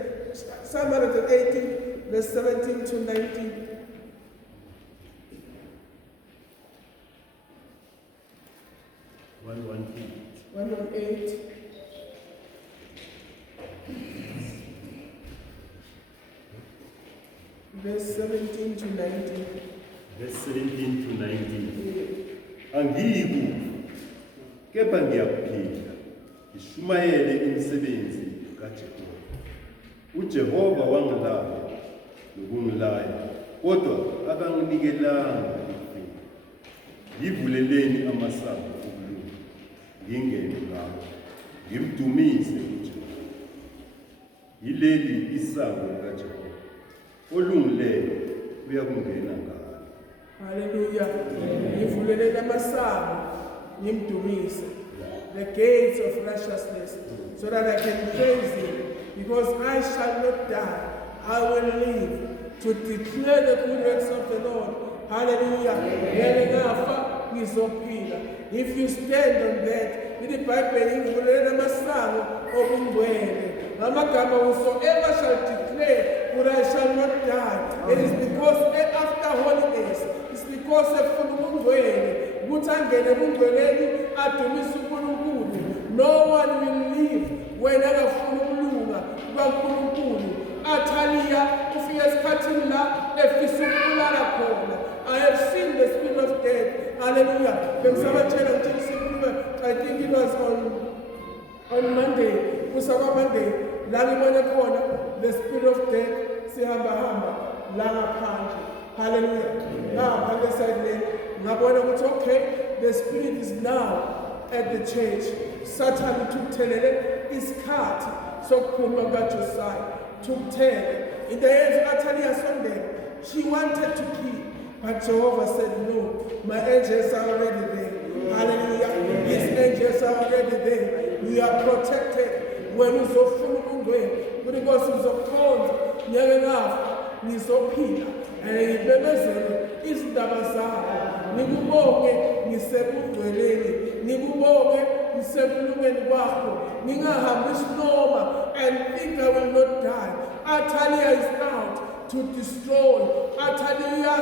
Psalm 118 verse 17 to 19. One, 118. Verse 17 to 19. verse 17 to 19. Angiyiku, kepha ngiyaphila, ngishumayele imisebenzi kaJehova. uJehova wangilaya nokungilaya, kodwa akanginikelanga ifeni. Ngivuleleni amasango okulunga, ngingene ngawo, ngimdumise uJehova. Yileli isango likaJehova, olungileyo uyakungena ngalo. Hallelujah. Ngivulelele amasango, ngimdumise. The gates of righteousness, so that I can praise him. Because I shall not die, I will live to declare the goodness of the Lord. Hallelujah. If you stand on that, IBhayibheli ivulelele amasango obungcwele. Amagama, whosoever shall declare that I shall not die. It is because after holiness, it's because of ubungcwele. Ukuthi angene ebungcweleni adumise uNkulunkulu. No one will live when akafuna ukulunga kukaNkulunkulu. Athaliya ufika esikhathini la efisa ukubulala khona. I have seen the spirit of death. Hallelujah. Bengisabatshela ukuthi I think it was on Monday, Kusaka Monday, the spirit of death, Sihamba, Langa Panji. Hallelujah. Now, on the side lane, okay, the spirit is now at the church. Satan took Telele, is cut, so Kumaga to side, took 10. In the end of Atalia Sunday, she wanted to kill, but Jehovah said, no, my angels are already there. Hallelujah. His angels are already there. We are protected. When we so full of way, when it goes to the cold, near enough, we so pina. And it remembers is Dabasa. Niguboge, Nisebudweleni, Niguboge, Nisebulumen Wako, Ninga Hamisnoma, and think I will not die. Atalia is out to destroy. Atalia,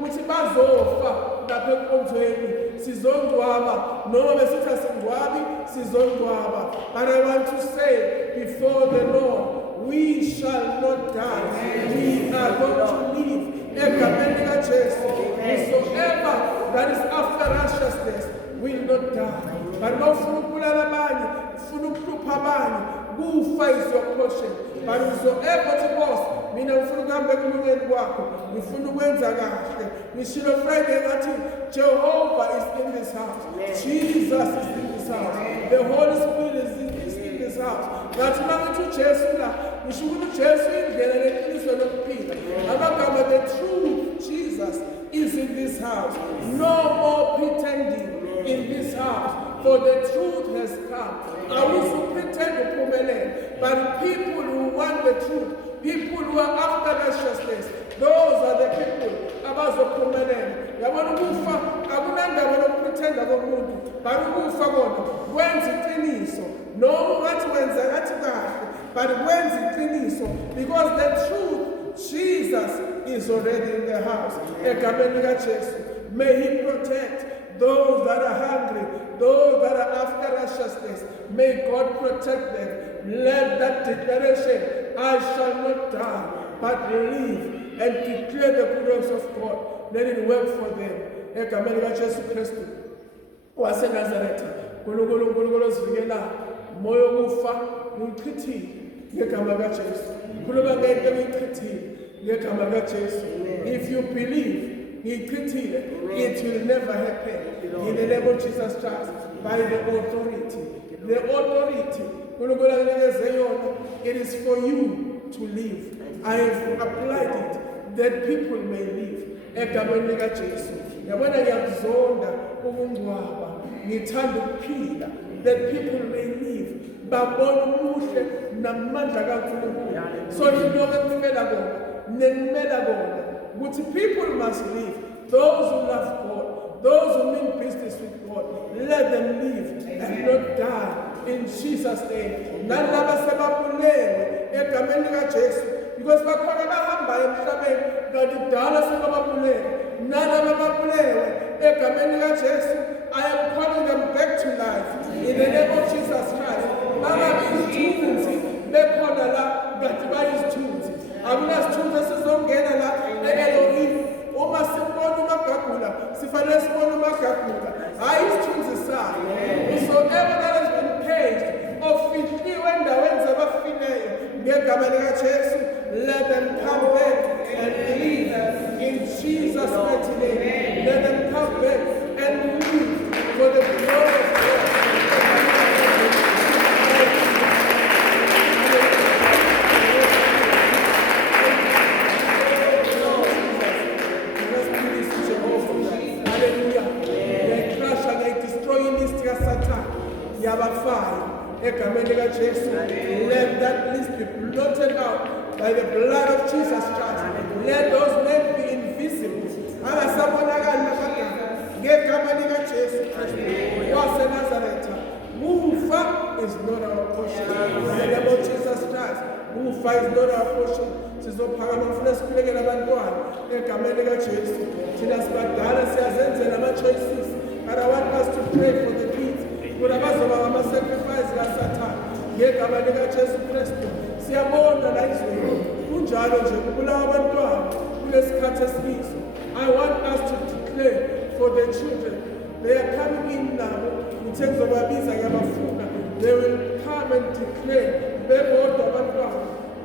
which is Bazofa, Dapekonzweni, Sizondwaba, no Mesita Sindwabi, Sizondwaba. But I want to say before the Lord, we shall not die. We are going to live. Whosoever that is after righteousness will not die. But no Funukularabani, Funukupabani, Gufa is your portion. But whosoever it was, Mina Funugambe Kumugen Wako, we Funuwenzagaste, we should have Friday that Jehovah is in this house. Jesus is in this house. The Holy Spirit is in this house. That's not to Jesula. We should Jesu in the truth, Jesus is in this house. No more pretending in this house, for the truth has come. I will pretend to Pumele, but people who want the truth, people who are after righteousness, those are the people about the Pumele. I want to pretend about Mundu, but when's it in so? No, not when's it, but when's it so? Because the truth, Jesus is already in the house. May He protect those that are hungry, those that are after righteousness. May God protect them. Let that declaration, I shall not die, but live and declare the goodness of God. Let it work for them. Ekamela Jesu Kristu wase Nazareth kulukulu sivikela moyo kufa uyichithile ngegama likaJesu khuluma ngento uyichithile ngegama likaJesu. If you believe uyichithile, it will never happen in the name of Jesus Christ by the authority it is for you to live. I have applied it that people may live. Egameni likaJesu yabona ngiyakuzonda ukungcwaba ngithanda ukuphila that people may live babone ubuhle namandla kaNkulunkulu. So into ekumela kona nekumela kona ukuthi people must live. Those who love God, those who mean business with God, let them live and not die in Jesus' name. Nalaba sebabulewe egameni likaJesu, because bakhona bahamba emhlabeni kanti kudala sebabulewe. Nalaba babulewe egameni likaJesu, I am calling them back to life in the name of Jesus Christ. Bangabi isithunzi bekhona la kanti bayisithunzi. Akunasithunzi esizongena la e-Elohim. Uma sibona uMagagula sifanele sibone uMagagula, hayi isithunzi sakhe. Whosoever that has been caged ofihliwe endaweni zabafileyo ngegama likaJesu, let them come back and live in Jesus' mighty name. Let them come back and live for the glory of God. Let that list be blotted out by the blood of Jesus Christ. Let those names be invisible. Mufa is not our portion. In the name of Jesus Christ, Mufa is not our portion. Sizophakama ufuna sikhulekele abantwana egameni likaJesu. Thina sibadala siyazenzela ama-choices. But I want us to pray for the kids. Kuba bazoba ngama-sacrifice kaSathane ngegama likaJesu Kristu. Siyabona la izweni kunjalo nje kubulawa abantwana kulesikhathi esikiso. I want us to declare for the children. They are coming in now. uthe kuzobabiza ngiyabafuna, they will come and declare